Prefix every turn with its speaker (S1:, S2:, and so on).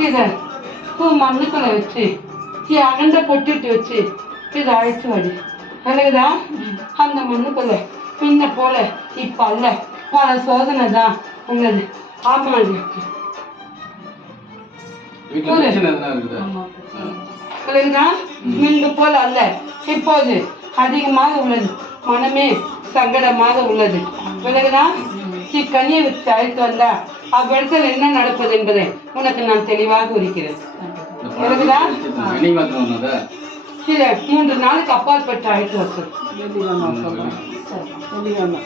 S1: இதை பூ மண்ணுக்குள்ள வச்சு ఈ அகண்ட பொட்டிட்டு வச்சு இதை அழைச்சு வாடி. விலகுதா அந்த மண்ணுக்குள்ள பின்ன போல இப்ப அல்ல. பல சோதனை தான் உங்களது ஆமாடி விலகுதா முன்பு போல அல்ல. இப்போது அதிகமாக உள்ளது. மனமே சங்கடமாக உள்ளது. விலகுதா? இக்கனியை வச்சு அழைத்து வந்தா அவ்விடத்தில் என்ன நடப்பது என்பதை உனக்கு நான் தெளிவாக இருக்கிறேன்
S2: இந்த
S1: விலகுதா?
S2: பழக்கம் என்னைக்கு மாத்திரம் வந்ததா?
S1: சில மூன்று நாளுக்கு அப்பாற்பட்டு அழைத்து
S3: வெள்ளிக்கிழமை